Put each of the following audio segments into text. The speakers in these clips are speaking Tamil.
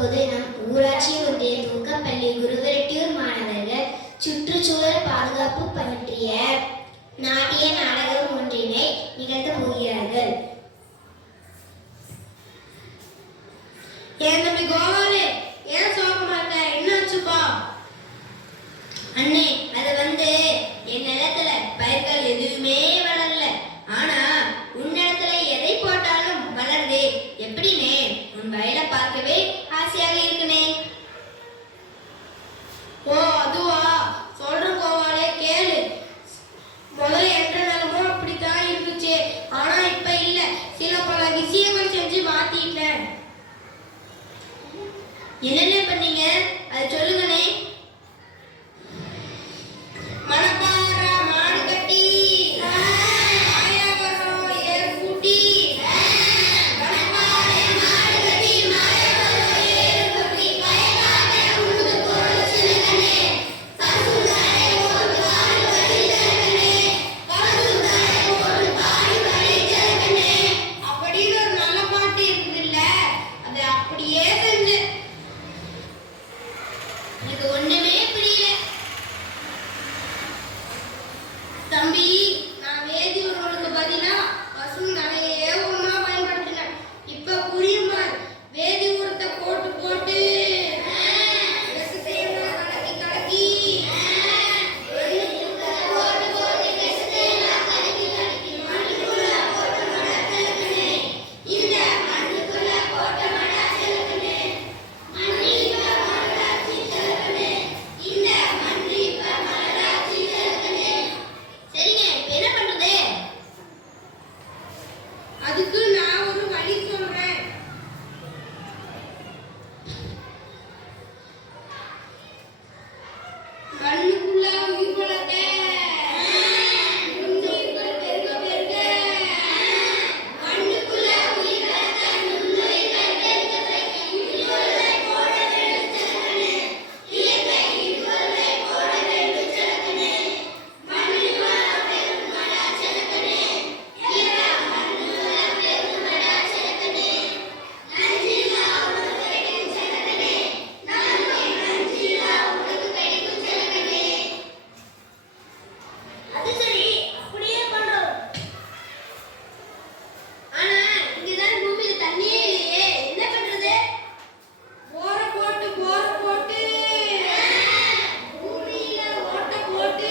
இப்போது நம் ஊராட்சி ஒன்றிய துவக்கப்பள்ளி குருவரெட்டியூர் மாணவர்கள் சுற்றுச்சூழல் பாதுகாப்பு பற்றிய நாட்டிய நாடகம் ஒன்றினை நிகழ்த்த போகிறார்கள். ஏன் தம்பி கோபாலு, ஏன் சோகமா இருக்க? என்னாச்சுப்பா? அண்ணே, அது என் நிலத்துல பயிர்கள் எதுவுமே வளரல. ஆனா உன்னிடத்துல எதை போட்டாலும் வளருதே. எப்படினே? உன் வயலை பார்க்கவே ஆசையாக இருக்குனே. ஓ, அதுவா? சொல்றேன் கோபாலே, கேளு. முதல்ல என்ற நிலமும் அப்படித்தான் இருந்துச்சு. ஆனா இப்ப இல்ல. சில பல விஷயங்கள் செஞ்சு மாத்திட்டேன். என்னென்ன பண்ணீங்க? அது சொல்லுங்கண்ணே. மணப்பாற மாடு கட்டி, மாயாவரம் ஏர் பூட்டி. மணப்பாறை மாடு கட்டி, மாயாவரம் ஏர் பூட்டி, பயக்காத உழுது போடு சிறுகனே. பசுந்தாரை போடு பாடு வழி சிறுகனே. பசுந்தாரை போடு பாடு வழி சிறுகனே. அப்படின்னு ஒரு நல்ல பாட்டு இருக்குதுல்ல, அதை அப்படியே செஞ்சு. எனக்கு ஒண்ணுமே புரியல தம்பி. நான் வேதி உரங்களுக்கு பதிலா பசு நிறைய ஒண்ணா பயன்படுத்தினேன். இப்ப புரியுமா? வேதி உரத்தை போட்டு போட்டு கலக்கி கலக்கி அதுக்கு நான் ஒரு வழி சொல்றேன். மண்ணுக்குள்ள உயிர் வளர்க்க, நுண்ணுயிர்கள் பெருக பெருக. மண்ணுக்குள்ள உயிர் வளர்க்க, நுண்ணுயிர்கள் பெருக பெருக. இடுகொலை போட வேண்டும் சிறுகனே. இயற்கை இடுகொலை போட வேண்டும் சிறுகனே. மண்ணில் வள பெருமடா சிறுகனே. இயற்கை மண்ணில் வள பெருமடா சிறுகனே. நஞ்சில்லா உணவு கிடைக்கும் சிறுகனே. நன்மை நஞ்சில்லா உணவு கிடைக்கும் சிறுகனே. அது சரி, அப்படியே பண்றோம். ஆனா இங்கதான் பூமியில தண்ணியே இல்லையே, என்ன பண்றது? போர போட்டு பூமியில ஓட்ட போட்டு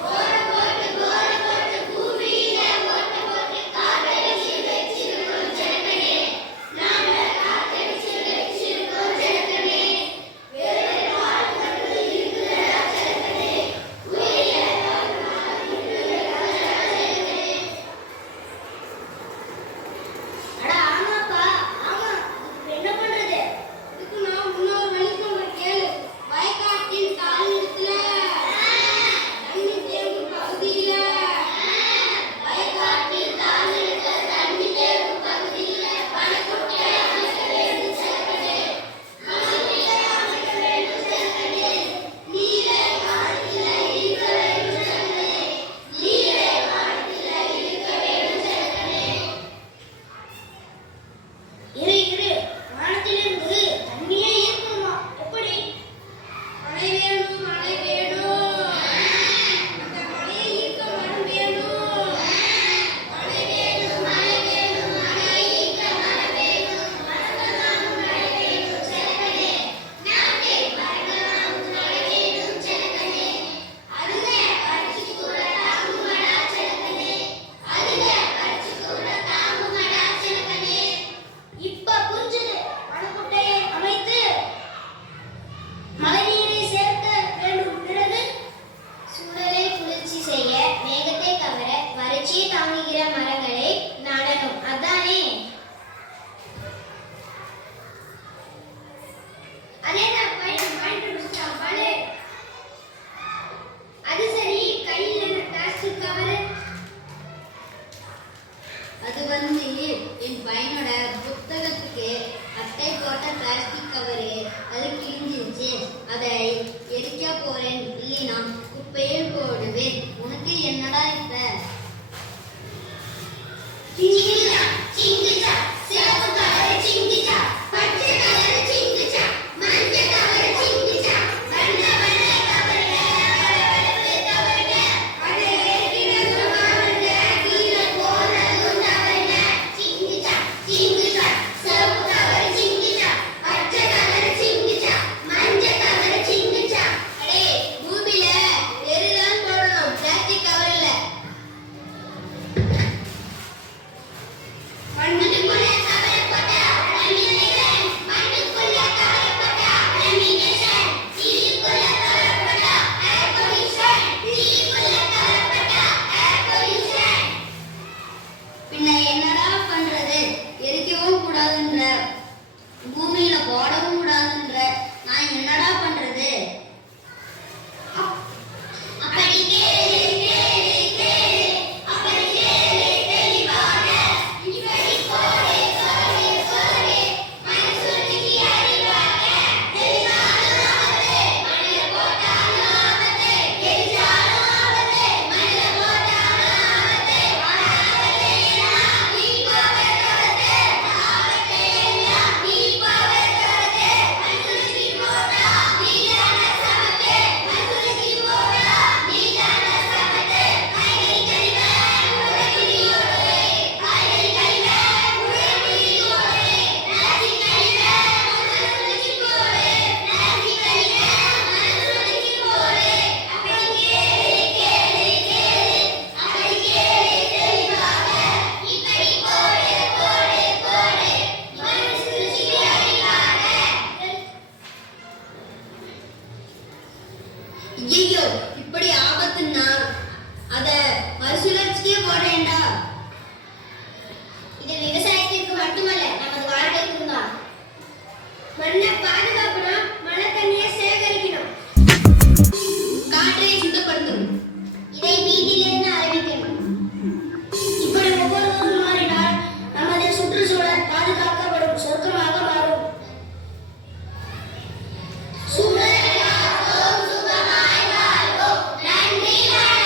போர போட்டு பூமியில ஓட்ட போட்டு காற்றடிச்சு வச்சிருக்கோம் ஜனகனே. நாம காற்றடிச்சு வச்சிருக்கோம் ஜனகனே. வேறு வாழ்க்கை இருக்குதா ஜனகனே. உயிர வாழ்க்கை இருக்குதா ஜனகனே. அட ஆமாப்பா, ஆமா. இதுக்கு என்ன பண்றது? இதுக்கு நான் இன்னொரு வழி சொல்றேன், கேளு. வயக்காட்டின் தாழ்நிலத்துல, தண்ணி தேங்கும் பகுதியில, வயக்காட்டில் தாழ்நிலத்துல தண்ணி தேங்கும் பகுதியில பணக்குட்டை அமைக்க வேண்டும் சிறுகனே. மணக்குட்டை அமைக்க வேண்டும் சிறுகனே. நீரை காட்டில இருக்க வேண்டும் சிறுகனே. நீரை காட்டில இருக்க வேண்டும் சிறுகனே. இரு, வானத்திலிருந்து தண்ணியே ஈர்க்கணுமா? எப்படி? மழை வேணும், மழை வேணும். அந்த மழையை ஈர்க்க மரம் வேணும். மழை வேணும், மழை வேணும், மழை ஈர்க்க மரம் வேணும். மரங்களாம் மழை வேணும் சிறுகனே. நாட்டை மரங்களாம் மழை வேணும் சிறுகனே. அதுக பறிச்சு கூட தாங்குமடா சிறுகனே. அதுக பறிச்சு கூட தாங்குமடா சிறுகனே. இப்ப புரிஞ்சுது. மணக்குட்டையை அமைத்து மழைநீரை சேர்க்க வேண்டும். பிறகு சூழலை குளிர்ச்சி செய்ய, மேகத்தை கவர, வறட்சியை தாங்குகிற மரங்களை நடணும். அதானே? அதேதான். பாயிண்ட் முடிச்சிட்டான் பாரு. அது சரி, கையில் என்ன பிளாஸ்டிக் கவர்? அது என் பையனோட புத்தகத்துக்கு அட்டை போட்ட பிளாஸ்டிக் கவரு. அது கிழிஞ்சிருச்சு. அதை எரிக்க போறேன். இல்லைனா குப்பையில் போடுவேன். உனக்கு என்னடா இப்ப? சிங்கிச்சா சிங்கிச்சா சிவப்பு கலரை சிங்கிச்சா பச்சை தூக்கியே போடுறேன்டா. இது விவசாயத்திற்கு மட்டுமல்ல, நமது வாழ்க்கைக்கும் தான். மண்ணை பாதுகாக்கணும், மழை தண்ணியை சேகரிக்கணும், காற்றை சுத்தப்படுத்தணும். இதை வீட்டிலிருந்து ஆரம்பிக்கணும். இப்படி ஒவ்வொருவரும் மாறினால் நமது சுற்றுச்சூழல் பாதுகாக்கப்படும், சொர்க்கமாக மாறும். சூழலை காப்போம், சுகமாய் வாழ்வோம். நன்றி, வணக்கம்.